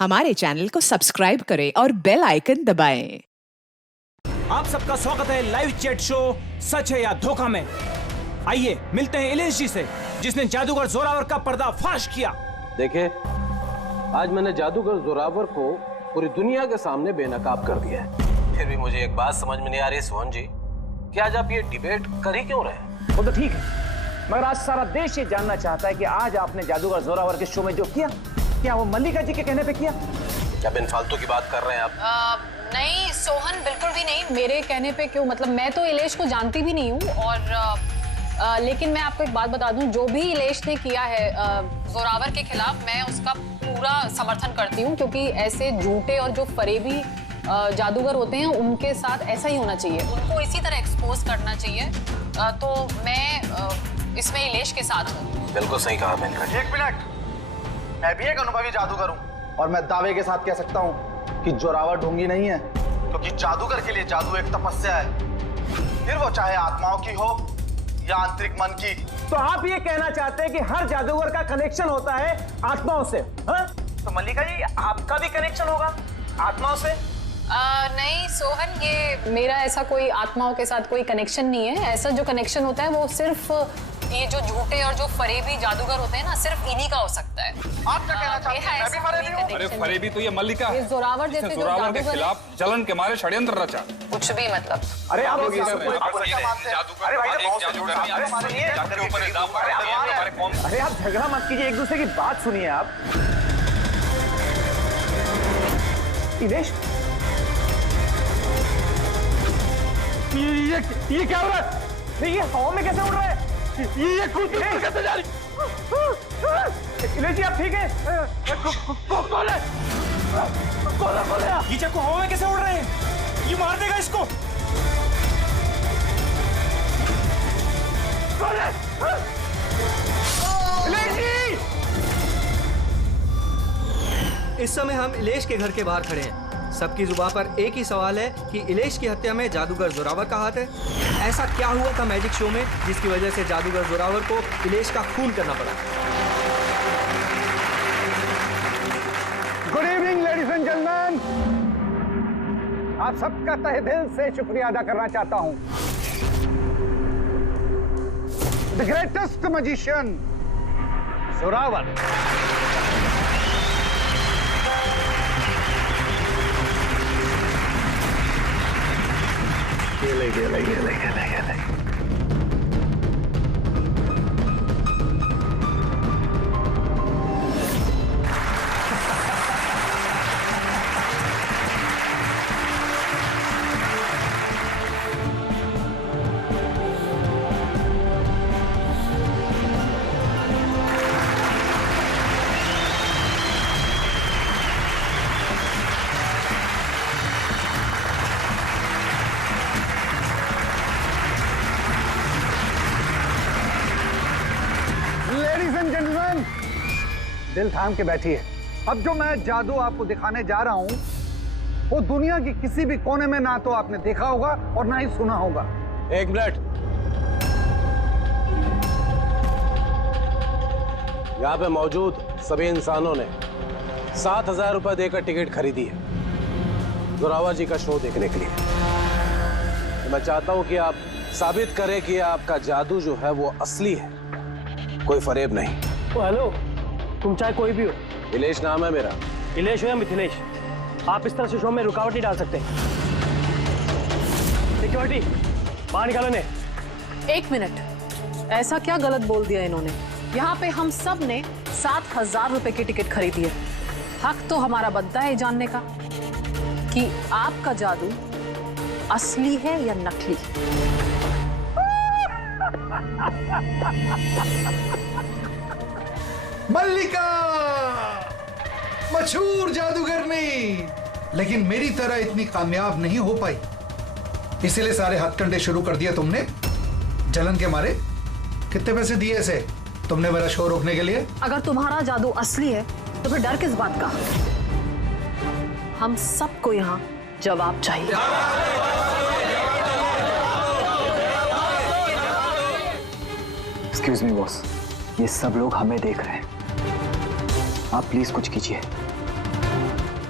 हमारे चैनल को सब्सक्राइब करें और बेल आइकन दबाएं। आप सबका स्वागत है लाइव चैट शो सच है या धोखा में। आइए मिलते हैं इलेश जी से, जिसने जादूगर जोरावर का पर्दाफाश किया। देखिए, आज मैंने जादूगर जोरावर को पूरी दुनिया के सामने बेनकाब कर दिया है। फिर भी मुझे एक बात समझ में नहीं आ रही सोहन जी, कि आज आप ये डिबेट कर ही क्यों रहे? वो तो ठीक है, मगर आज सारा देश ये जानना चाहता है कि आज आपने जादूगर जोरावर के शो में जो किया, क्या वो मल्लिका जी के कहने पे किया? क्या बिन फालतू की बात कर रहे हैं आप? नहीं सोहन, बिल्कुल भी नहीं। मेरे कहने पे क्यों? मतलब मैं तो इलेश को जानती भी नहीं हूँ और लेकिन मैं आपको एक बात बता दूं, जो भी इलेश ने किया है जोरावर के खिलाफ, मैं उसका पूरा समर्थन करती हूँ, क्योंकि ऐसे झूठे और जो फरेबी जादूगर होते हैं उनके साथ ऐसा ही होना चाहिए, उनको इसी तरह एक्सपोज करना चाहिए। तो मैं इसमें इलेश के साथ हूँ। बिल्कुल सही कहा मैंने। एक मिनट, मैं भी एक अनुभवी जादूगर हूँ और मैं दावे के साथ कह सकता हूँ कि जोरावर ढोंगी नहीं है, क्योंकि जादूगर के लिए जादू एक तपस्या है, फिर वो चाहे आत्माओं की हो या आंतरिक मन की। तो आप ये कहना चाहते हैं कि हर जादूगर का कनेक्शन होता है आत्माओं से? हाँ? तो मल्लिका जी, आपका भी कनेक्शन होगा आत्माओं से? नहीं सोहन, ये मेरा ऐसा कोई आत्माओं के साथ कोई कनेक्शन नहीं है। ऐसा जो कनेक्शन होता है वो सिर्फ ये जो झूठे और जो फरेबी जादूगर होते हैं ना, सिर्फ इन्हीं का हो सकता है। आप क्या कहना चाहते हैं? मैं भी फरेबी हूँ? अरे फरेबी तो ये मल्लिका है, जोरावर जैसे जो जोरावर के जादूगर खिलाफ जलन के मारे षड्यंत्र रचा। कुछ भी मतलब। अरे आप लोग अरे आप झगड़ा मत कीजिए, एक दूसरे की बात सुनिए। आप इलेश, ये क्या हो रहा है? ये हवा में कैसे उड़ रहा है? ये कुछ कैसे जा रही? इलेश जी, आप ठीक है? कौन है? कौन है? ये चक्कू हवा में कैसे उड़ रहे हैं? ये मार देगा इसको। कौन है? इलेश जी! इस समय हम इलेश के घर के बाहर खड़े हैं। सबकी जुबान पर एक ही सवाल है कि इलेश की हत्या में जादूगर जोरावर का हाथ है। ऐसा क्या हुआ था मैजिक शो में जिसकी वजह से जादूगर जोरावर को इलेश का खून करना पड़ा? Good evening ladies and gentleman, आप सबका तहे दिल से शुक्रिया अदा करना चाहता हूं। द ग्रेटेस्ट मैजिशियन जोरावर गेले। दिल थाम के बैठिए। अब जो मैं जादू आपको दिखाने जा रहा हूं, वो दुनिया की किसी भी कोने में ना तो आपने देखा होगा और ना ही सुना होगा। एक मिनट, यहाँ पे मौजूद सभी इंसानों ने 7,000 रुपए देकर टिकट खरीदी है जोरावर जी का शो देखने के लिए। तो मैं चाहता हूं कि आप साबित करें कि आपका जादू जो है वो असली है, कोई फरेब नहीं। हेलो, तुम चाहे कोई भी हो। इलेश नाम है मेरा। इलेश हो या मिथिलेश, आप इस तरह से शो में रुकावट नहीं डाल सकते। सिक्योरिटी, बाहर निकालो ने। एक मिनट, ऐसा क्या गलत बोल दिया इन्होंने? यहाँ पे हम सब ने 7,000 रुपए की टिकट खरीदी है। हक तो हमारा बनता है जानने का कि आपका जादू असली है या नकली। मल्लिका मशहूर जादूगरनी, लेकिन मेरी तरह इतनी कामयाब नहीं हो पाई, इसीलिए सारे हथकंडे शुरू कर दिया तुमने जलन के मारे। कितने पैसे दिए इसे तुमने मेरा शो रोकने के लिए? अगर तुम्हारा जादू असली है तो फिर डर किस बात का? हम सबको यहाँ जवाब चाहिए। एक्सक्यूज मी बॉस, ये सब लोग हमें देख रहे हैं, आप प्लीज कुछ कीजिए।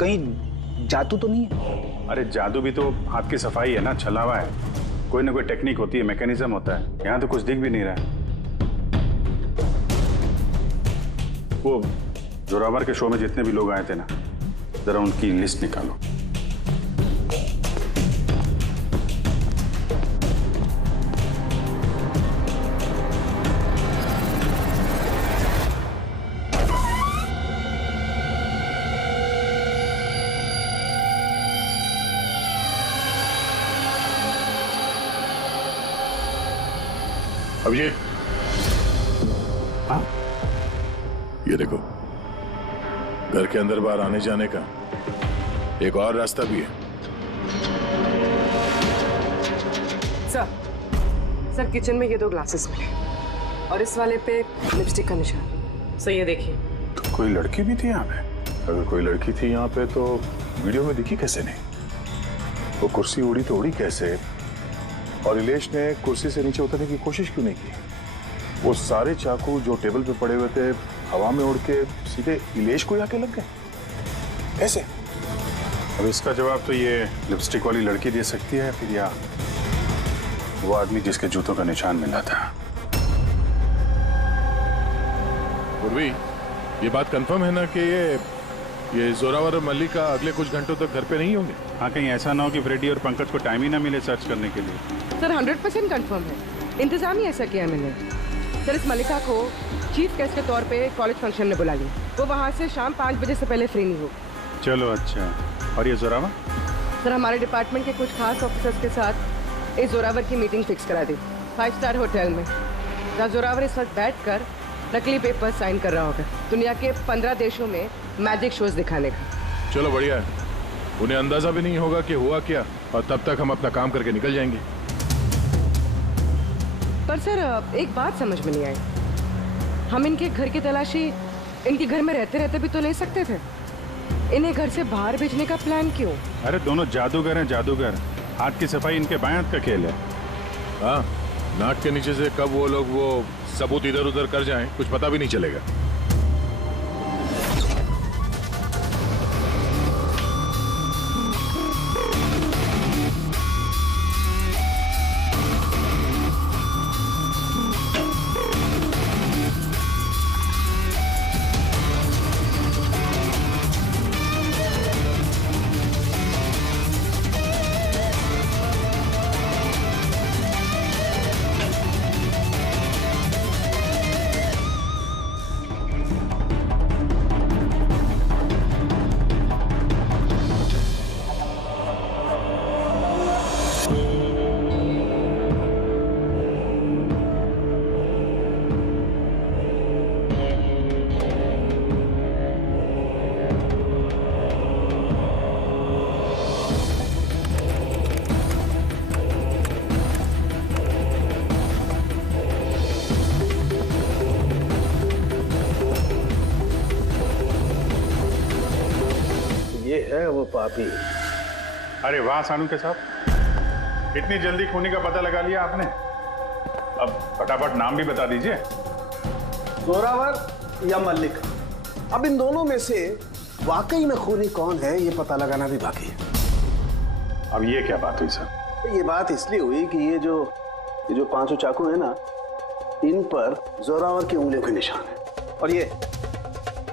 कहीं जादू तो नहीं है? अरे जादू भी तो हाथ की सफाई है ना, छलावा है। कोई ना कोई टेक्निक होती है, मैकेनिज्म होता है। यहाँ तो कुछ दिख भी नहीं रहा है। वो जोरावर के शो में जितने भी लोग आए थे ना, जरा उनकी लिस्ट निकालो। अभिजीत, हाँ, ये देखो, घर के अंदर बाहर आने जाने का एक और रास्ता भी है। सर किचन में ये 2 ग्लासेस मिले और इस वाले पे लिपस्टिक का निशान। सर ये देखिए। तो कोई लड़की भी थी यहाँ पे? अगर कोई लड़की थी यहाँ पे तो वीडियो में दिखी कैसे नहीं? वो कुर्सी उड़ी तो उड़ी कैसे? और इलेश ने कुर्सी से नीचे उतरने की कोशिश क्यों नहीं की? वो सारे चाकू जो टेबल पे पड़े हुए थे हवा में उड़ के सीधे इलेश को आके लग गए कैसे? अब इसका जवाब तो ये लिपस्टिक वाली लड़की दे सकती है, फिर या वो आदमी जिसके जूतों का निशान मिला था। पूर्वी, ये बात कंफर्म है ना कि ये जोरावर और मल्लिका अगले कुछ घंटों तक घर पे नहीं होंगे? हाँ, कहीं ऐसा ना हो कि फ्रेडी और पंकज को टाइम ही ना मिले सर्च करने के लिए। सर 100% कंफर्म है, इंतजाम ही ऐसा किया मैंने। सर इस मल्लिका को चीफ गेस्ट के तौर पे कॉलेज फंक्शन में बुला लिया। वो वहाँ से शाम 5 बजे से पहले फ्री नहीं हो। चलो अच्छा। और ये जोरावर? सर हमारे डिपार्टमेंट के कुछ खास ऑफिसर्स के साथ इस जोरावर की मीटिंग फिक्स करा दी 5 स्टार होटल में, जहाँ जोरावर इस वक्त बैठ कर नकली पेपर साइन कर रहा होगा दुनिया के 15 देशों में मैजिक शोज दिखाने का। चलो बढ़िया है, उन्हें अंदाजा भी नहीं होगा कि हुआ क्या, और तब तक हम अपना काम करके निकल जाएंगे। पर सर एक बात समझ में नहीं आई, हम इनके घर की तलाशी इनके घर में रहते रहते भी तो ले सकते थे, इन्हें घर से बाहर भेजने का प्लान क्यों? अरे दोनों जादूगर हैं, जादूगर। हाथ की सफाई इनके बाएं हाथ का खेल है। हाँ, नाक के नीचे से कब वो लोग वो सबूत इधर उधर कर जाएं, कुछ पता भी नहीं चलेगा। है वो पापी। अरे वाह सानू के साहब, इतनी जल्दी खूनी का पता लगा लिया आपने। अब फटाफट नाम भी बता दीजिए। जोरावर या मल्लिक, अब इन दोनों में से वाकई में खूनी कौन है ये पता लगाना भी बाकी है। अब ये क्या बात हुई सर? ये बात इसलिए हुई कि ये जो 5 चाकू है ना, इन पर जोरावर की उंगलियों के निशान है, और ये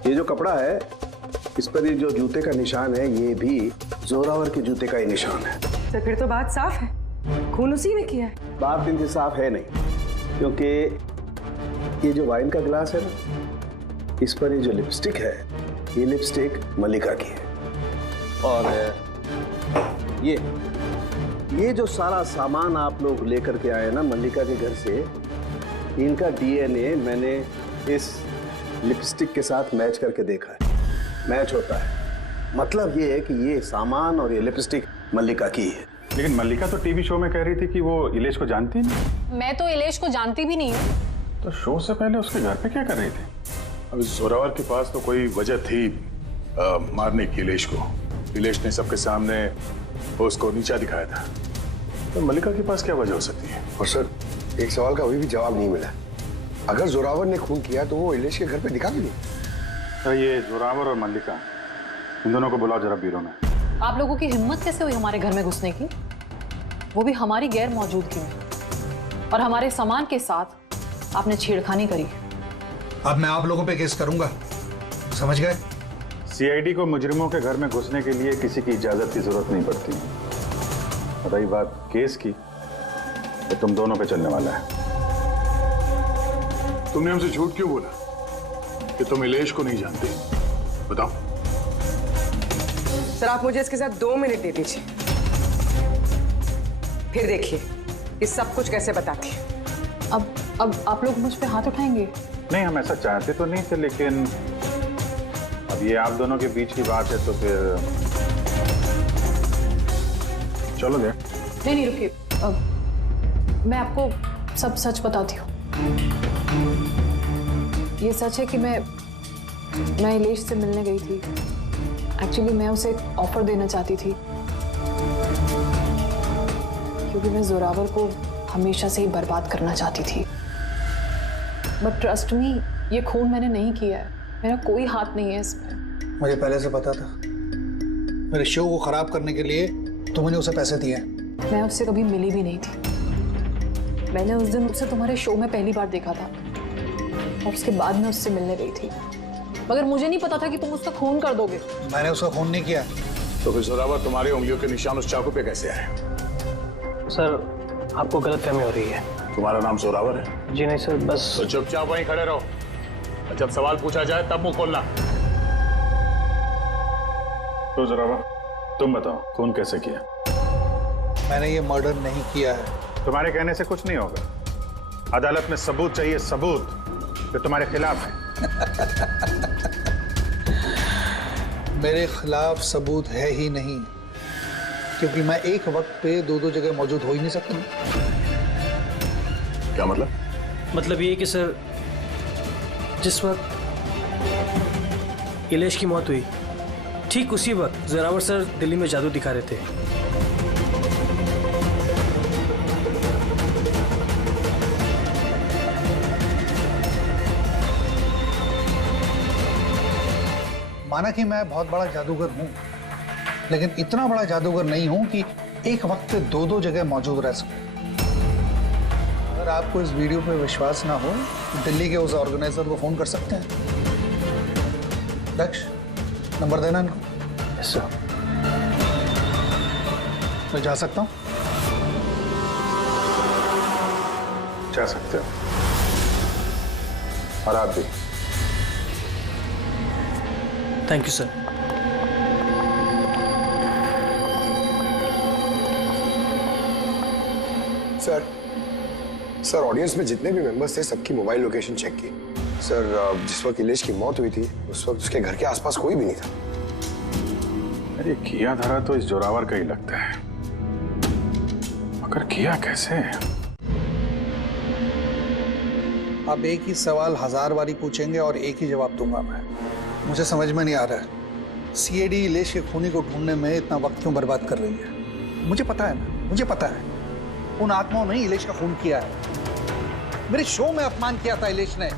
जो कपड़ा है इस पर ये जो जूते का निशान है ये भी जोरावर के जूते का ही निशान है। तो फिर तो बात साफ है, खून उसी ने किया है। बात इनसे साफ है नहीं, क्योंकि ये जो वाइन का गिलास है ना, इस पर ये जो लिपस्टिक है, ये लिपस्टिक मल्लिका की है। और ये जो सारा सामान आप लोग लेकर के आए ना मल्लिका के घर से, इनका डीएनए मैंने इस लिपस्टिक के साथ मैच करके देखा है, मैच होता है। मतलब ये है कि ये सामान और ये लिपस्टिक मल्लिका की है। लेकिन मल्लिका तो टीवी शो में कह रही थी कि वो इलेश को जानती नहीं। मैं तो इलेश को जानती भी नहीं हूँ। तो शो से पहले उसके घर पे क्या कर रही थी? अब जोरावर के पास तो कोई वजह थी मारने की इलेश को। इलेश ने सबके सामने उसको नीचा दिखाया था, तो मल्लिका के पास क्या वजह हो सकती है? और सर एक सवाल का अभी भी जवाब नहीं मिला, अगर जोरावर ने खून किया तो वो इलेश के घर पे दिखा भी नहीं। तो ये जोरावर और मल्लिका इन दोनों को बुलाओ जरा ब्यूरो में। आप लोगों की हिम्मत कैसे हुई हमारे घर में घुसने की, वो भी हमारी गैर मौजूदगी में, और हमारे सामान के साथ आपने छेड़खानी करी। अब मैं आप लोगों पे केस करूंगा, समझ गए? सीआईडी को मुजरिमों के घर में घुसने के लिए किसी की इजाजत की जरूरत नहीं पड़ती। रही बात केस की, तो तुम दोनों पे चलने वाला है। तुमने हमसे झूठ क्यों बोला कि तुम इलेश को नहीं जानते? बताओ। सर आप मुझे इसके साथ 2 मिनट दे दीजिए, फिर देखिए ये सब कुछ कैसे बताती है। अब आप लोग मुझ पे हाथ उठाएंगे? नहीं, हम ऐसा चाहते तो नहीं थे, लेकिन अब ये आप दोनों के बीच की बात है तो फिर चलो गए। नहीं रुकिए, मैं आपको सब सच बताती हूँ। ये सच है कि मैं इलेश से मिलने गई थी। एक्चुअली मैं उसे एक ऑफर देना चाहती थी, क्योंकि मैं जोरावर को हमेशा से ही बर्बाद करना चाहती थी। बट ट्रस्ट मी, ये खून मैंने नहीं किया है, मेरा कोई हाथ नहीं है इसमें। मुझे पहले से पता था। मेरे शो को खराब करने के लिए तुमने उसे पैसे दिए। मैं उससे कभी मिली भी नहीं थी। मैंने उस दिन उसे तुम्हारे शो में पहली बार देखा था, और उसके बाद मैं उससे मिलने गई थी, मगर मुझे नहीं पता था कि तुम उसका खून कर दोगे। मैंने उसका खून नहीं किया। तो फिर जोरावर तुम्हारी उंगलियों के निशान उस चाकू पे कैसे आए? सर आपको गलतफहमी हो रही है। तुम्हारा नाम जोरावर है? जी नहीं सर, बस। तो चुपचाप वहीं खड़े रहो, और जब सवाल पूछा जाए तब मुंह खोलना। तो जोरावर तुम बताओ, खून कैसे किया? मैंने ये मर्डर नहीं किया है। तुम्हारे कहने से कुछ नहीं होगा। अदालत में सबूत चाहिए, सबूत जो तुम्हारे खिलाफ है। मेरे खिलाफ सबूत है ही नहीं, क्योंकि मैं एक वक्त पे 2 जगह मौजूद हो ही नहीं सकता। क्या मतलब? मतलब ये कि सर जिस वक्त इलेश की मौत हुई, ठीक उसी वक्त जोरावर सर दिल्ली में जादू दिखा रहे थे। माना कि मैं बहुत बड़ा जादूगर हूं, लेकिन इतना बड़ा जादूगर नहीं हूं कि एक वक्त पे 2 जगह मौजूद रह सकूं। अगर आपको इस वीडियो पे विश्वास ना हो, दिल्ली के उस ऑर्गेनाइजर को फोन कर सकते हैं। दक्ष, नंबर देना इनको। Yes sir. मैं जा सकता हूं? जा सकते हो, और आप भी। Thank you sir. Sir audience में जितने भी मेंबर्स थे सबकी मोबाइल लोकेशन चेक की। सर जिस वक्त इलेश की मौत हुई थी उस वक्त उसके घर के आसपास कोई भी नहीं था। अरे किया धरा तो इस जोरावर का ही लगता है, मगर किया कैसे? अब एक ही सवाल 1000 बारी पूछेंगे और एक ही जवाब दूंगा मैं। मुझे समझ में नहीं आ रहा है सीआईडी इलेश के खूनी को ढूंढने में इतना वक्त क्यों बर्बाद कर रही है। मुझे पता है ना, मुझे पता है उन आत्माओं ने इलेश का खून किया है। मेरे शो में अपमान किया था इलेश ने।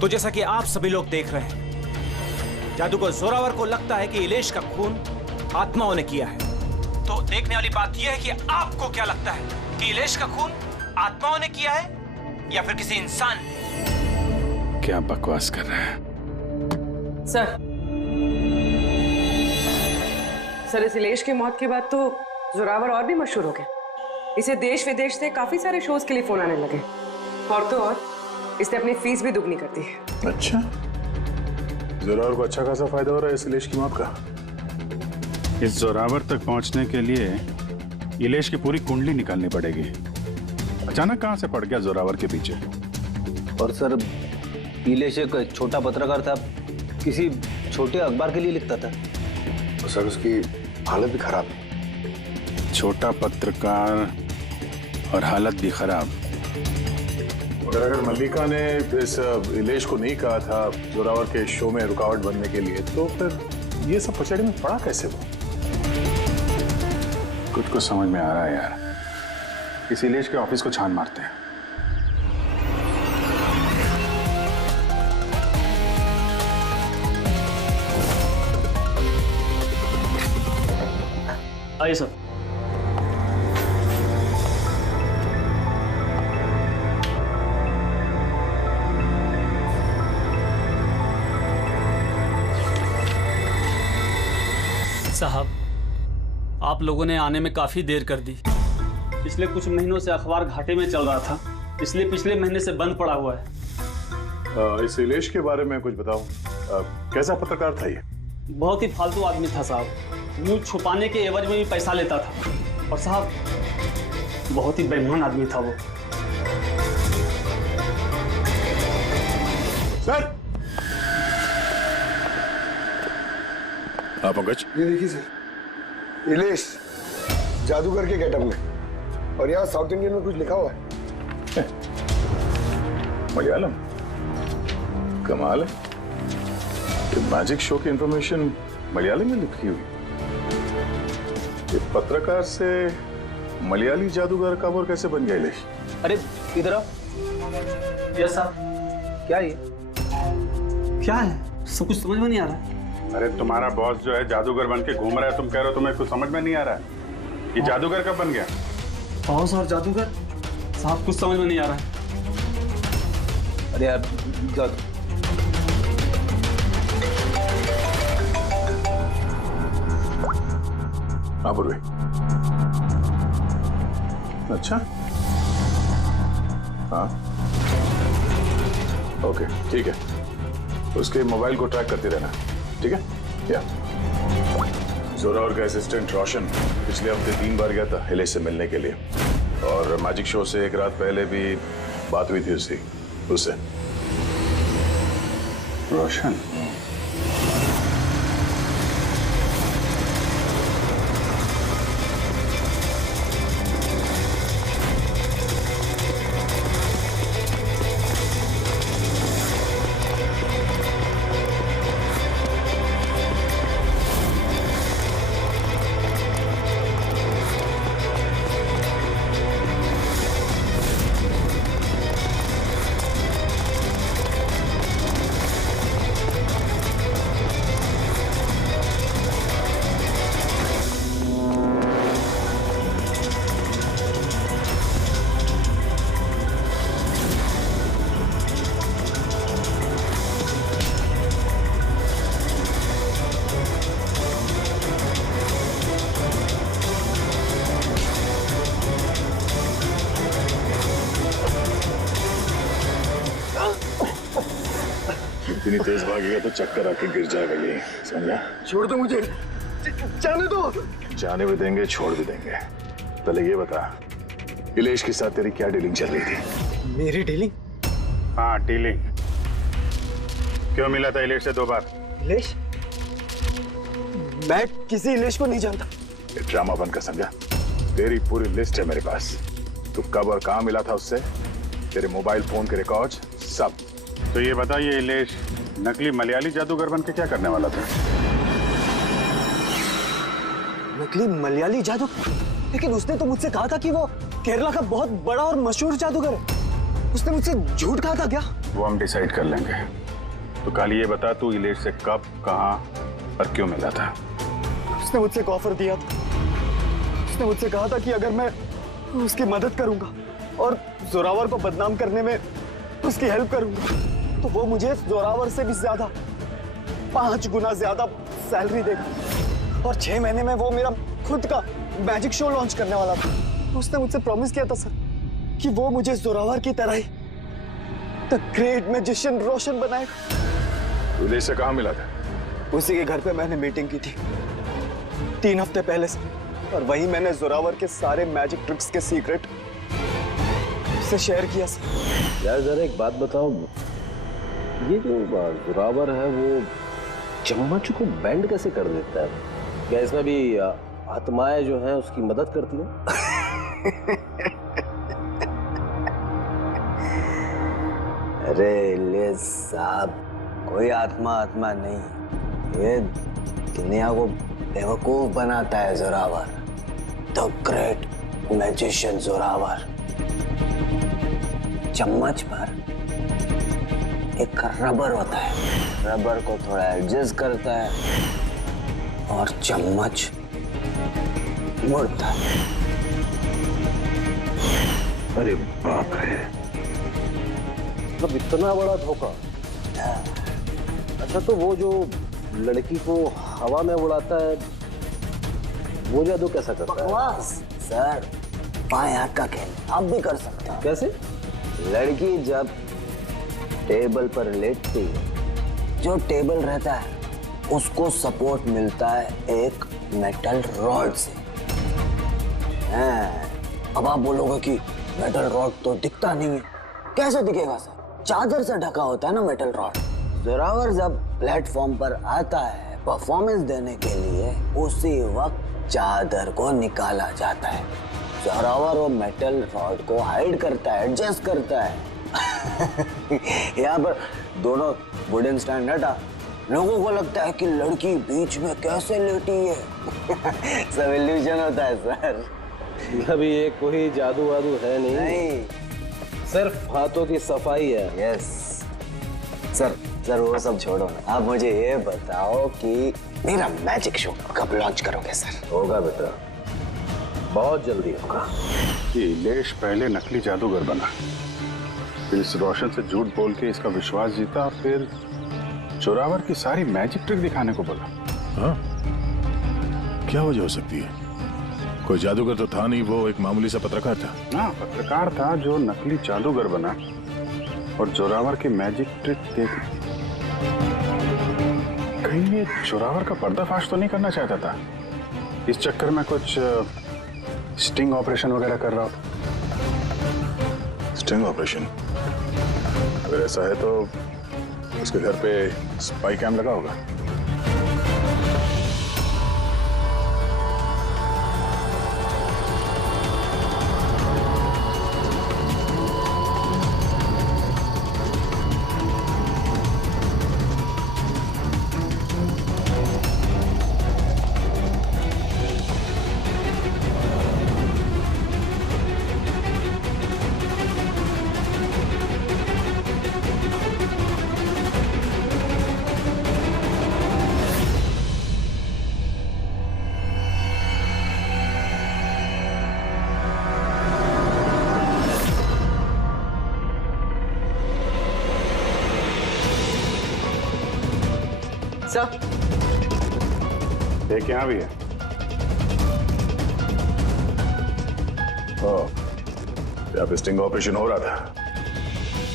तो जैसा कि आप सभी लोग देख रहे हैं, जादूगर जोरावर को लगता है कि इलेश का खून आत्माओं ने किया है। तो देखने वाली बात यह है कि आपको क्या लगता है कि इलेश का खून आत्माओं ने किया है या फिर किसी इंसान ने? क्या बकवास कर रहे हैं? सर इस इलेश की मौत के बाद तो जोरावर और भी मशहूर हो गया। इसे देश विदेश से काफी सारे शोज के लिए फोन आने लगे, और तो और इसने अपनी फीस भी दुगनी कर दी है। अच्छा, जोरावर को अच्छा खासा फायदा हो रहा है इस इलेश की मौत का। इस जोरावर तक पहुंचने के लिए इलेश की पूरी कुंडली निकालनी पड़ेगी। अचानक कहां से पड़ गया जोरावर के पीछे? और सर इलेश एक छोटा पत्रकार था, किसी छोटे अखबार के लिए लिखता था। तो सर उसकी हालत भी खराब है। छोटा पत्रकार और हालत भी खराब। अगर मल्लिका ने इस इलेश को नहीं कहा था जोरावर के शो में रुकावट बनने के लिए, तो फिर ये सब पचड़ी में पड़ा कैसे वो? कुछ समझ में आ रहा है यार। इस इलेश के ऑफिस को छान मारते हैं। आइए सर। साहब, आप लोगों ने आने में काफी देर कर दी। पिछले कुछ महीनों से अखबार घाटे में चल रहा था, इसलिए पिछले महीने से बंद पड़ा हुआ है। इस इलेश के बारे में कुछ बताओ। कैसा पत्रकार था ये? बहुत ही फालतू आदमी था साहब, न्यूज छुपाने के एवज में भी पैसा लेता था। और साहब, बहुत ही बेईमान आदमी था वो। सर! हाँ पंकज। ये देखिए सर, इलेश जादूगर के गेटअप में, और यहाँ साउथ इंडियन में कुछ लिखा हुआ है। मलयालम? कमाल है कि मैजिक शो की इंफॉर्मेशन मलयालम में लिखी हुई। ये पत्रकार से मलयाली जादूगर का और कैसे बन गया इलेश? अरे इधर आओ। यस साहब। क्या ये? क्या है? सब कुछ समझ में नहीं आ रहा। अरे तुम्हारा बॉस जो है जादूगर बन के घूम रहा है, तुम कह रहे हो तुम्हें कुछ समझ में नहीं आ रहा है। ये जादूगर कब बन गया? बॉस और जादूगर? साहब कुछ समझ में नहीं आ रहा है। अरे यार पूर्वी। अच्छा, हाँ ओके ठीक है। उसके मोबाइल को ट्रैक करते रहना, ठीक है? या जोरावर का असिस्टेंट रोशन पिछले हफ्ते 3 बार गया था इलेश से मिलने के लिए, और मैजिक शो से एक रात पहले भी बात हुई थी उससे। रोशन? इतनी तेज भागेगा तो चक्कर आके गिर जाएगा, ये समझा? छोड़ दो मुझे, जाने दो। जाने भी देंगे, छोड़ भी देंगे। पहले ये बता, इलेश के साथ तेरी क्या डीलिंग चल रही थी? मेरी डीलिंग? हाँ डीलिंग। क्यों मिला था इलेश से 2 बार? इलेश? मैं किसी इलेश को नहीं जानता। ये ड्रामा बंद कर, समझा? तेरी पूरी लिस्ट है मेरे पास। तू कब और कहाँ मिला था उससे, तेरे मोबाइल फोन के रिकॉर्ड्स सब। तो ये बता, ये इलेश नकली मलयाली जादूगर बन के क्या करने वाला था? नकली मलयाली जादू? लेकिन उसने तो मुझसे कहा था कि वो केरला का बहुत बड़ा और मशहूर जादूगर है। उसने मुझसे झूठ कहा था क्या? वो हम डिसाइड कर लेंगे। तो खाली ये बता, तू इलेश से कब, कहाँ और क्यों मिला था? उसने मुझसे एक ऑफर दिया था। उसने मुझसे कहा था कि अगर मैं उसकी मदद करूंगा और जोरावर को बदनाम करने में उसकी हेल्प करूंगा, तो वो मुझे जोरावर से भी ज्यादा 5 गुना ज्यादा सैलरी देगा, और 6 महीने में वो मेरा खुद का मैजिक शो लॉन्च करने वाला था। उसने मुझसे प्रॉमिस किया था सर कि वो मुझे जोरावर की तरह ही द ग्रेट मैजिशियन रोशन बनाएगा। इलेश से कहाँ मिला था? उसी के घर पे मैंने मीटिंग की थी 3 हफ्ते पहले से, और वहीं मैंने जोरावर के सारे मैजिक ट्रिक्स के सीक्रेट उससे शेयर किया सर। यार जरा एक बात बताओ, ये जो जोरावर है वो चम्मच को बैंड कैसे कर देता है? क्या इसमें भी आत्माएं जो हैं उसकी मदद करती हैं? अरे इलेश साहब, कोई आत्मा नहीं, ये दुनिया को बेवकूफ बनाता है Zorawar, the great magician Zorawar. चम्मच पर एक रबर होता है, रबर को थोड़ा एडजस्ट करता है और चम्मच मुड़ता है। अरे बाप रे, मतलब इतना बड़ा धोखा। अच्छा, तो वो जो लड़की को हवा में उड़ाता है वो जादू कैसा करता है? बकवास सर, बाएं हाथ का खेल आप भी कर सकते हैं। कैसे? लड़की जब टेबल पर लेटती है, जो टेबल रहता है उसको सपोर्ट मिलता है एक मेटल रॉड से। अब आप बोलोगे कि मेटल रॉड तो दिखता नहीं है। कैसे दिखेगा सर? चादर से ढका होता है ना मेटल रॉड। जोरावर जब प्लेटफॉर्म पर आता है परफॉर्मेंस देने के लिए, उसी वक्त चादर को निकाला जाता है। जोरावर वो मेटल रॉड को हाइड करता है, एडजस्ट करता है। यहाँ पर दोनों वुडन स्टैंड हटा, लोगों को लगता है कि लड़की बीच में कैसे लेटी है। सब इल्यूजन होता है सर। अभी ये कोई जादू वादू है नहीं, सिर्फ हाथों की सफाई है। यस सर, सर वो सब छोड़ो ना, आप मुझे ये बताओ कि मेरा मैजिक शो कब लॉन्च करोगे सर? होगा बेटा, बहुत जल्दी होगा। ये इलेश पहले नकली जादूगर बना, फिर इस रोशन से झूठ बोल के इसका विश्वास जीता, फिर जोरावर की सारी मैजिक ट्रिक दिखाने को बोला। हाँ? क्या वजह हो सकती है? कोई जादूगर तो था नहीं, वो एक मामूली सा पत्रकार था। हाँ, पत्रकार था जो नकली जादूगर बना और जोरावर की मैजिक ट्रिक देख। कहीं ये जोरावर का पर्दाफाश तो नहीं करना चाहता था? इस चक्कर में कुछ स्टिंग ऑपरेशन वगैरह कर रहा हो? Sting operation? अगर ऐसा है तो उसके घर पे स्पाई कैम लगा होगा। सर, एक यहाँ भी है। यहाँ पे स्टिंग ऑपरेशन हो रहा था।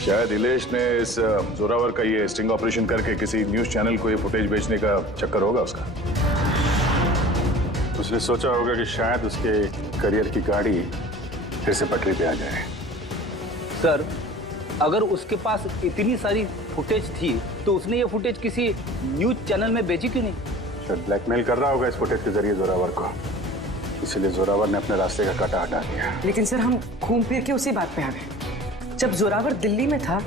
शायद इलेश ने इस जोरावर का ये स्टिंग ऑपरेशन करके किसी न्यूज चैनल को ये फुटेज बेचने का चक्कर होगा उसका। उसने सोचा होगा कि शायद उसके करियर की गाड़ी फिर से पटरी पे आ जाए। सर, अगर उसके पास इतनी सारी फुटेज थी तो उसने ये फुटेज किसी न्यूज चैनल में बेची क्यों नहीं? शायद ब्लैकमेल कर रहा होगा इस फुटेज के जरिए जोरावर को, इसीलिए जोरावर ने अपने रास्ते का कांटा हटा दिया। लेकिन सर, हम घूम फिर के उसी बात पे आ गए। जब जोरावर दिल्ली में था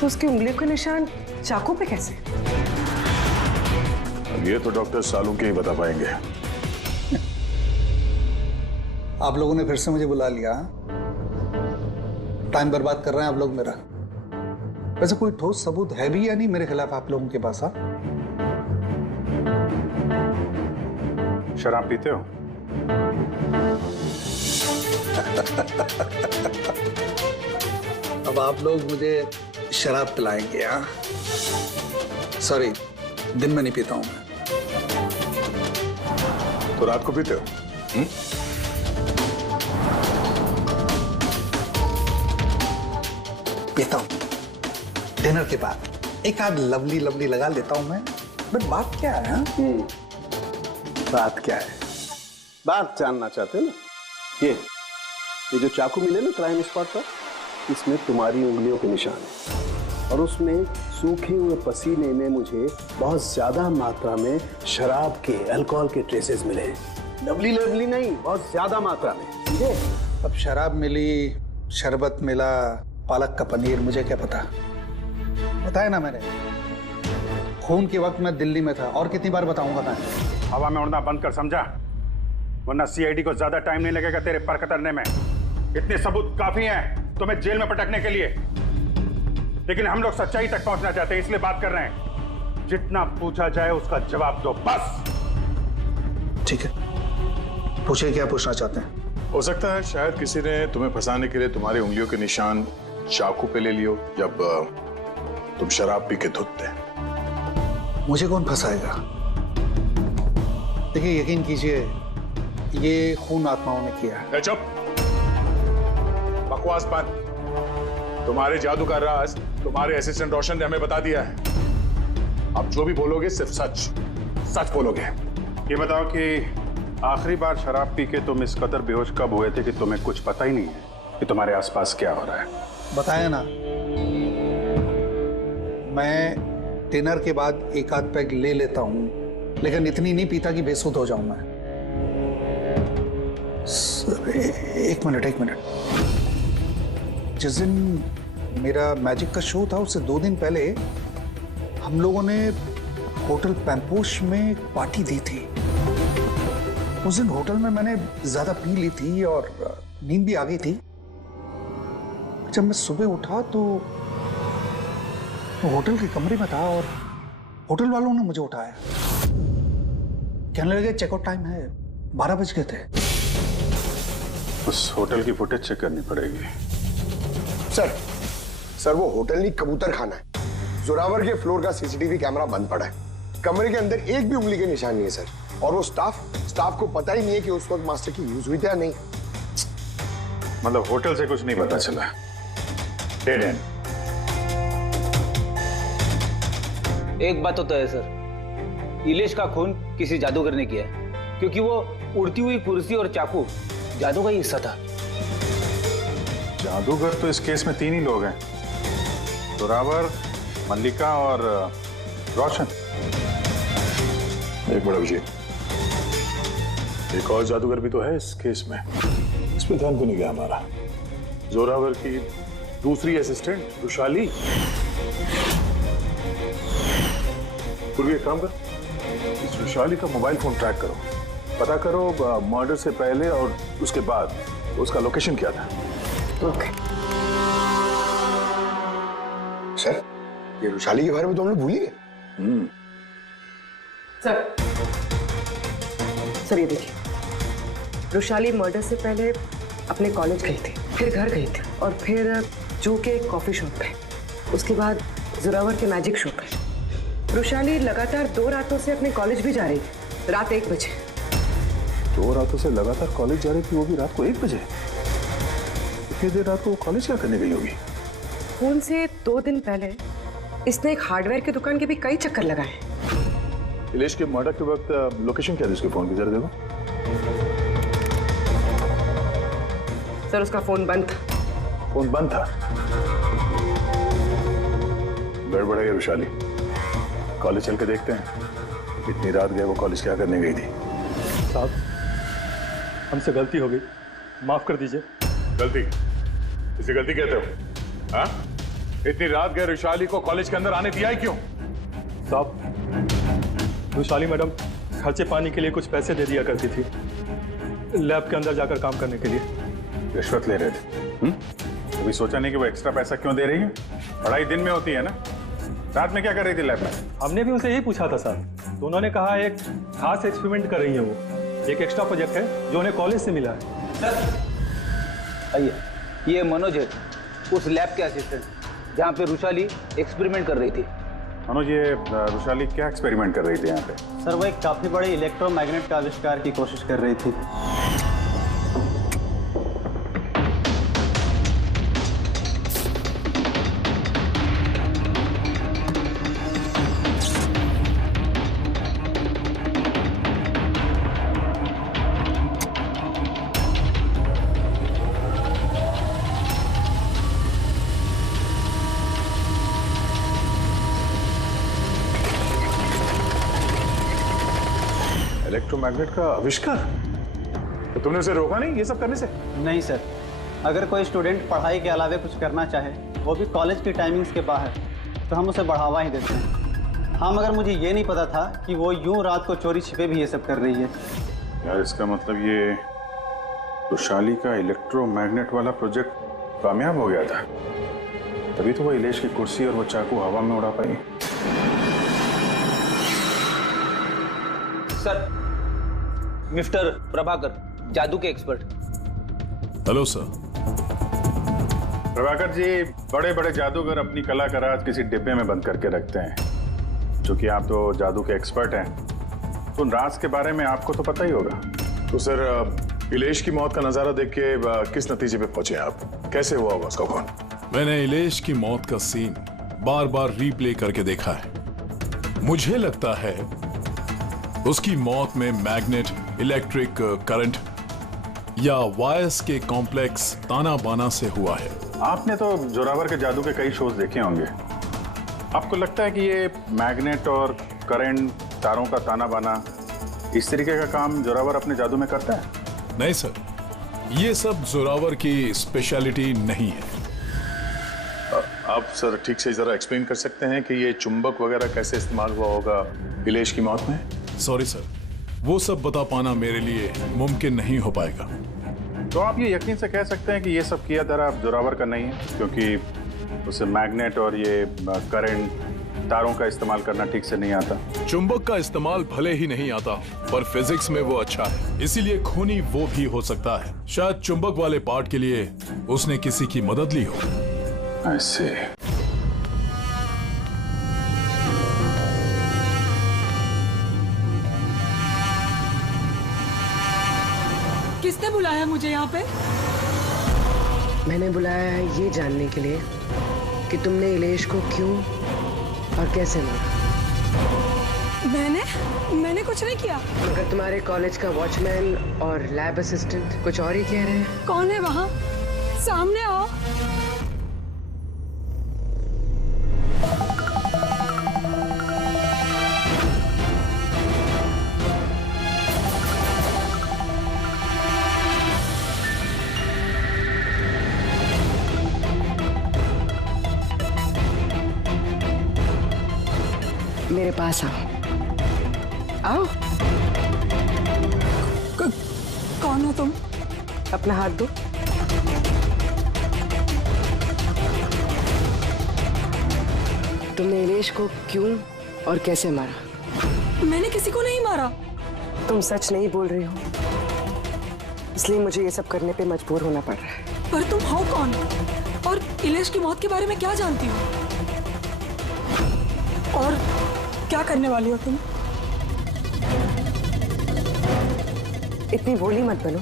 तो उसकी उंगलियों के निशान चाकू पे कैसे? ये तो डॉक्टर सालू के ही बता पाएंगे। आप लोगों ने फिर से मुझे बुला लिया। टाइम बर्बाद कर रहे हैं आप लोग मेरा। वैसे कोई ठोस सबूत है भी या नहीं मेरे खिलाफ आप लोगों के पास? शराब पीते हो? अब आप लोग मुझे शराब पिलाएंगे? हाँ, सॉरी, दिन में नहीं पीता हूं मैं। तो रात को पीते हो? पीता हूं डिनर के बाद। एक आध लवली लवली लगा लेता हूं मैं। बट बात क्या है? बात क्या है? बात जानना चाहते हैं ना? ये जो चाकू मिले ना क्राइम स्पॉट पर, इसमें तुम्हारी उंगलियों के निशान है और उसमें सूखे हुए पसीने में मुझे बहुत ज्यादा मात्रा में शराब के, अल्कोहल के ट्रेसेस मिले हैं। लवली लवली नहीं, बहुत ज्यादा मात्रा में, समझे? अब शराब मिली, शरबत मिला, पालक का पनीर, मुझे क्या पता? बताया ना मैंने, खून के वक्त मैं दिल्ली में था। और कितनी बार बताऊंगा मैं? हवा में उड़ना बंद कर, समझा? वरना सीआईडी को ज्यादा टाइम नहीं लगेगा तेरे पर कतरने में। इतने सबूत काफी हैं तुम्हें जेल में पटकने के लिए, लेकिन हम लोग सच्चाई तक पहुंचना चाहते हैं, इसलिए बात कर रहे हैं। जितना पूछा जाए उसका जवाब दो, बस। ठीक है, पूछे क्या पूछना चाहते हैं? हो सकता है शायद किसी ने तुम्हें फंसाने के लिए तुम्हारी उंगलियों के निशान चाकू पे ले लियो जब तुम शराब पी के धुतते। मुझे कौन फंसाएगा? देखिए, यकीन कीजिए, ये खून आत्माओं ने किया है। चुप, बकवास बंद। तुम्हारे जादू का राज तुम्हारे असिस्टेंट रोशन ने हमें बता दिया है। अब जो भी बोलोगे सिर्फ सच सच बोलोगे। ये बताओ कि आखिरी बार शराब पी के तुम इस कदर बेहोश कब हुए थे कि तुम्हें कुछ पता ही नहीं है कि तुम्हारे आसपास क्या हो रहा है? बताया ना, मैं डिनर के बाद एक आध पैग ले लेता हूं, लेकिन इतनी नहीं पीता कि बेसुध हो जाऊं मैं। सर, एक मिनट। जिस दिन मेरा मैजिक का शो था उससे 2 दिन पहले हम लोगों ने होटल पैम्पोश में एक पार्टी दी थी। उस दिन होटल में मैंने ज्यादा पी ली थी और नींद भी आ गई थी। जब मैं सुबह उठा तो होटल के कमरे में था और होटल वालों ने मुझे उठाया। कहने लगे चेकआउट टाइम है, 12 बज गए थे। उस होटल की फुटेज चेक करनी पड़ेगी। सर वो होटल नहीं, कबूतर खाना है। जोरावर के फ्लोर का सीसीटीवी कैमरा बंद पड़ा है। कमरे के अंदर एक भी उंगली के निशान नहीं है सर। और वो स्टाफ को पता ही नहीं है कि उस वक्त मास्टर की यूज हुई थी या नहीं। मतलब होटल से कुछ नहीं पता चला? Dead and. एक बात तो तय है सर, इलेश का खून किसी जादूगर ने किया है, क्योंकि वो उड़ती हुई कुर्सी और चाकू जादू का ही हिस्सा था। जादूगर तो इस केस में 3 ही लोग हैं, जोरावर, मल्लिका और रोशन। एक बड़ा विजय, एक और जादूगर भी तो है इस केस में। इस पे ध्यान क्यों नहीं गया हमारा? जोरावर की दूसरी असिस्टेंट रुशाली। पूर्वी एक काम कर, इस रुशाली का मोबाइल फोन ट्रैक करो, पता करो मर्डर से पहले और उसके बाद उसका लोकेशन क्या था। ओके सर, ये रुशाली के बारे में तो हम लोग भूल ही गए। सर ये देखिए, रुशाली मर्डर से पहले अपने कॉलेज गई थी, फिर घर गई थी और फिर जू के एक कॉफी शॉप पे, उसके बाद जोरावर के मैजिक शो पे। रुशाली लगातार 2 रातों से अपने कॉलेज भी जा रही थी, रात 1 बजे। 2 रातों से लगातार कॉलेज जा रही थी, वो भी रात को 1 बजे? इतनी देर रात को कॉलेज क्या करने गई होगी? खून से 2 दिन पहले इसने एक हार्डवेयर की दुकान के भी कई चक्कर लगाए। इलेश के मर्डर के वक्त लोकेशन क्या थी उसके फोन की, जरा देखो। सर उसका फोन बंद था। फोन बंद था? गड़बड़ है रुशाली, कॉलेज चल के देखते हैं। इतनी रात गए वो कॉलेज क्या करने गई थी? साहब, हमसे गलती हो गई, माफ कर दीजिए। गलती? इसे गलती कहते हो? हाँ? इतनी रात गए रुशाली को कॉलेज के अंदर आने दिया ही क्यों? साहब, रुशाली मैडम खर्चे पानी के लिए कुछ पैसे दे दिया करती थी, लैब के अंदर जाकर काम करने के लिए। रिश्वत ले रहे थे? कभी सोचा नहीं कि वो एक्स्ट्रा पैसा क्यों दे रही है? पढ़ाई दिन में होती है ना, रात में क्या कर रही थी लैब में? हमने भी उनसे यही पूछा था सर, तो उन्होंने कहा एक खास एक्सपेरिमेंट कर रही है वो, एक एक्स्ट्रा प्रोजेक्ट है जो उन्हें कॉलेज से मिला है। आइए, ये मनोज है, उस लैब के असिस्टेंट जहाँ पे रुशाली एक्सपेरिमेंट कर रही थी। मनोज, ये रुशाली क्या एक्सपेरिमेंट कर रही थी यहाँ पे? सर वो एक काफी बड़ी इलेक्ट्रोमैग्नेट का आविष्कार की कोशिश कर रही थी। इलेक्ट्रोमैग्नेट का आविष्कार? तो तुमने उसे रोका नहीं ये सब करने से? नहीं सर, अगर कोई स्टूडेंट पढ़ाई के अलावा कुछ करना चाहे, वो भी कॉलेज की टाइमिंग्स के बाहर, तो हम उसे बढ़ावा ही देते हैं। हाँ, मगर मुझे ये नहीं पता था कि वो यूं रात को चोरी छिपे भी ये सब कर रही है। यार इसका मतलब ये रुशाली का इलेक्ट्रोमैग्नेट वाला प्रोजेक्ट कामयाब हो गया था, तभी तो वो इलेश की कुर्सी और वो चाकू हवा में उड़ा पाई। सर, मिस्टर प्रभाकर, जादू के expert. Hello sir. Prabhakar ji, बड़े बड़े जादूगर अपनी कला का राज किसी डिब्बे में बंद करके रखते हैं। चूंकि आप तो जादू के एक्सपर्ट हैं, तो उन राज के बारे में आपको तो पता ही होगा। तो सर, इलेश की मौत का नजारा देख के किस नतीजे पे पहुंचे आप? कैसे हुआ होगा उसका खून? मैंने इलेश की मौत का सीन बार बार रीप्ले करके देखा है। मुझे लगता है उसकी मौत में मैग्नेट, इलेक्ट्रिक करंट या वायर्स के कॉम्प्लेक्स ताना बाना से हुआ है। आपने तो जोरावर के जादू के कई शोज देखे होंगे। आपको लगता है कि ये मैग्नेट और करंट, तारों का ताना बाना, इस तरीके का काम जोरावर अपने जादू में करता है? नहीं सर, ये सब जोरावर की स्पेशलिटी नहीं है। आप सर ठीक से जरा एक्सप्लेन कर सकते हैं कि ये चुंबक वगैरह कैसे इस्तेमाल हुआ होगा इलेश की मौत में? सॉरी सर, वो सब बता पाना मेरे लिए मुमकिन नहीं हो पाएगा। तो आप ये यकीन से कह सकते हैं कि ये सब किया धरा जोरावर का नहीं है, क्योंकि उसे मैग्नेट और ये करंट, तारों का इस्तेमाल करना ठीक से नहीं आता। चुंबक का इस्तेमाल भले ही नहीं आता, पर फिजिक्स में वो अच्छा है, इसीलिए खूनी वो भी हो सकता है। शायद चुंबक वाले पार्ट के लिए उसने किसी की मदद ली हो। ऐसे किसने बुलाया मुझे यहाँ पे? मैंने बुलाया है ये जानने के लिए कि तुमने इलेश को क्यों और कैसे मारा। मैंने कुछ नहीं किया। मगर तुम्हारे कॉलेज का वॉचमैन और लैब असिस्टेंट कुछ और ही कह रहे हैं। कौन है वहाँ? सामने आओ। मेरे पास आओ। आओ। कौन हो तुम? अपना हाथ दो। तुमने इलेश को क्यों और कैसे मारा? मैंने किसी को नहीं मारा। तुम सच नहीं बोल रही हो, इसलिए मुझे ये सब करने पे मजबूर होना पड़ रहा है। पर तुम हो कौन और इलेश की मौत के बारे में क्या जानती हो? और क्या करने वाली हो तुम? इतनी भोली मत बनो।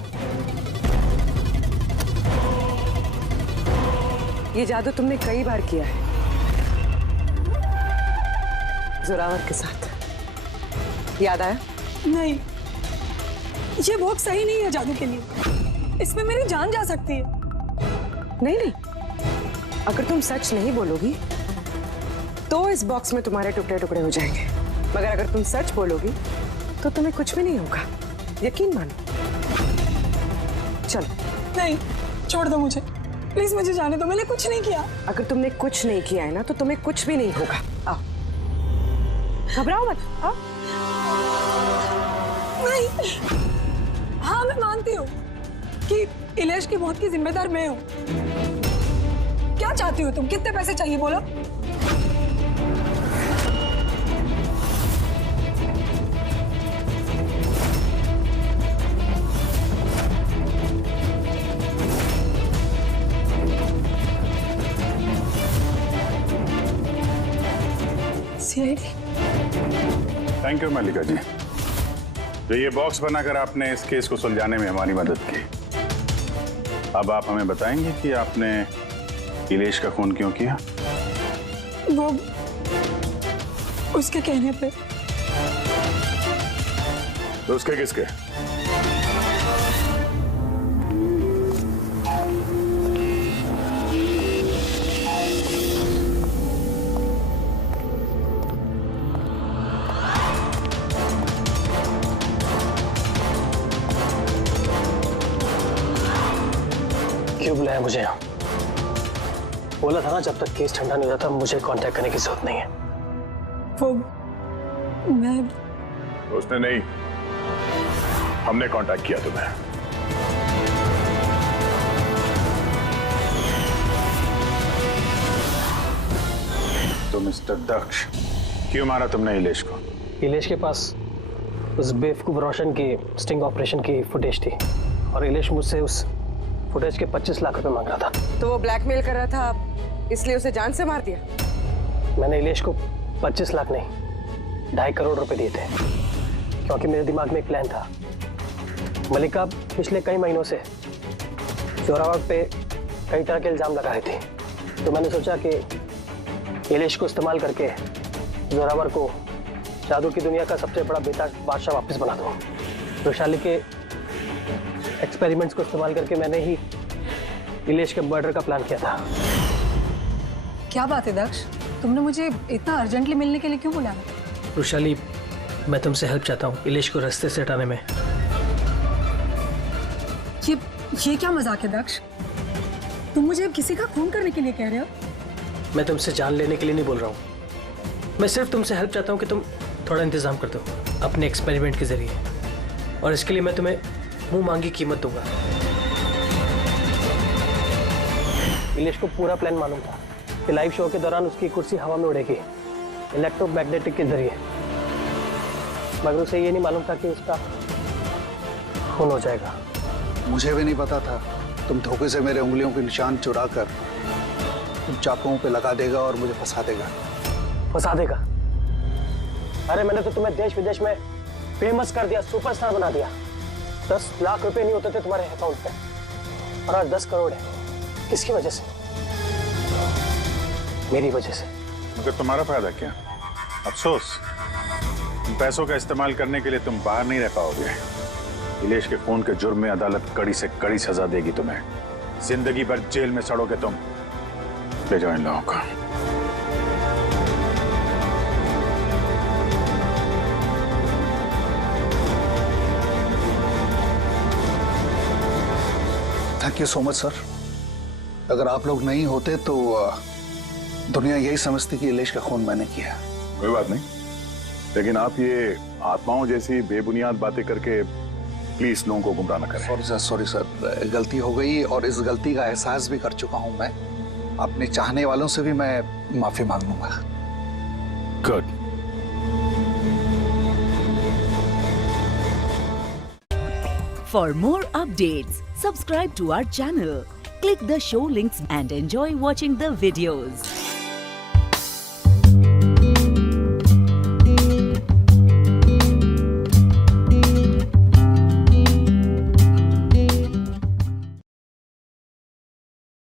ये जादू तुमने कई बार किया है जोरावर के साथ, याद आया? नहीं, ये बॉक्स सही नहीं है जादू के लिए। इसमें मेरी जान जा सकती है। नहीं, अगर तुम सच नहीं बोलोगी तो इस बॉक्स में तुम्हारे टुकड़े टुकड़े हो जाएंगे, मगर अगर तुम सच बोलोगी तो तुम्हें कुछ भी नहीं होगा, यकीन मानो। चलो। नहीं, छोड़ दो मुझे, प्लीज मुझे जाने दो। मैंने कुछ नहीं किया। अगर तुमने कुछ नहीं किया है ना तो तुम्हें कुछ भी नहीं होगा। आओ, घबराओ मत। आओ। नहीं, हाँ मैं मानती हूँ कि इलेश की मौत की जिम्मेदार मैं हूँ। क्या चाहती हो तुम? कितने पैसे चाहिए बोलो? थैंक यू मल्लिका जी, जो ये बॉक्स बनाकर आपने इस केस को सुलझाने में हमारी मदद की। अब आप हमें बताएंगे कि आपने इलेश का खून क्यों किया? वो उसके कहने पे। तो उसके किसके? क्यों बुलाया मुझे यहाँ? बोला था ना जब तक केस ठंडा नहीं हो जाता मुझे कांटेक्ट करने की जरूरत नहीं है। वो मैं उसने नहीं, हमने कांटेक्ट किया तुम्हें। तो मिस्टर दक्ष, क्यों मारा तुमने इलेश को? इलेश के पास उस बेवकूफ रोशन की स्टिंग ऑपरेशन की फुटेज थी। और इलेश मुझसे उस फुटेज के 25 लाख रुपए मांग रहा था। तो वो ब्लैकमेल कर रहा था, इसलिए उसे जान से मार दिया? मैंने इलेश को 25 लाख नहीं 2.5 करोड़ रुपए दिए थे, क्योंकि मेरे दिमाग में एक प्लान था। मलिका पिछले कई महीनों से जोरावर पे कई तरह के इल्जाम लगा रही थी, तो मैंने सोचा कि इलेश को इस्तेमाल करके जोरावर को जादू की दुनिया का सबसे बड़ा बेताज बादशाह वापस बना दूं। वैशाली के एक्सपेरिमेंट्स को इस्तेमाल करके मैंने ही इलेश के मर्डर का प्लान किया था। क्या बात है दक्ष, तुमने मुझे इतना अर्जेंटली मिलने के लिए क्यों बुलाया? वैशाली, मैं तुमसे हेल्प चाहता हूँ इलेश को रास्ते से हटाने में। ये क्या मजाक है दक्ष? तुम मुझे अब किसी का खून करने के लिए कह रहे हो? मैं तुमसे जान लेने के लिए नहीं बोल रहा हूँ, मैं सिर्फ तुमसे हेल्प चाहता हूँ कि तुम थोड़ा इंतजाम कर दो अपने एक्सपेरिमेंट के जरिए, और इसके लिए मैं तुम्हें मुंह मांगी कीमत दूंगा। इलेश को पूरा प्लान मालूम था कि लाइव शो के दौरान उसकी कुर्सी हवा में उड़ेगी इलेक्ट्रोमैग्नेटिक के जरिए, मगर उसे ये नहीं मालूम था कि उसका खून हो जाएगा। मुझे भी नहीं पता था तुम धोखे से मेरे उंगलियों के निशान चुरा कर तुम चाकुओं पे लगा देगा और मुझे फंसा देगा। फंसा देगा? अरे मैंने तो तुम्हें देश विदेश में फेमस कर दिया, सुपरस्टार बना दिया। 10 लाख रुपए नहीं होते थे तुम्हारे अकाउंट पे, और आज 10 करोड़ है। किसकी वजह से? मेरी वजह से। मगर तुम्हारा फायदा क्या? अफसोस, पैसों का इस्तेमाल करने के लिए तुम बाहर नहीं रह पाओगे। इलेश के खून के जुर्म में अदालत कड़ी से कड़ी सजा देगी तुम्हें। जिंदगी भर जेल में सड़ोगे तुम। ले जाओ इन लोगों को। Thank you so much sir. अगर आप लोग नहीं होते तो दुनिया यही समझती कि इलेश का खून मैंने किया। कोई बात नहीं, लेकिन आप ये आत्माओं जैसी बेबुनियाद बातें करके प्लीज लोगों को गुमराह न करें। सॉरी सर, गलती हो गई और इस गलती का एहसास भी कर चुका हूं मैं। अपने चाहने वालों से भी मैं माफी मांग लूंगा। Good. For more updates, subscribe to our channel, click the show links and enjoy watching the videos.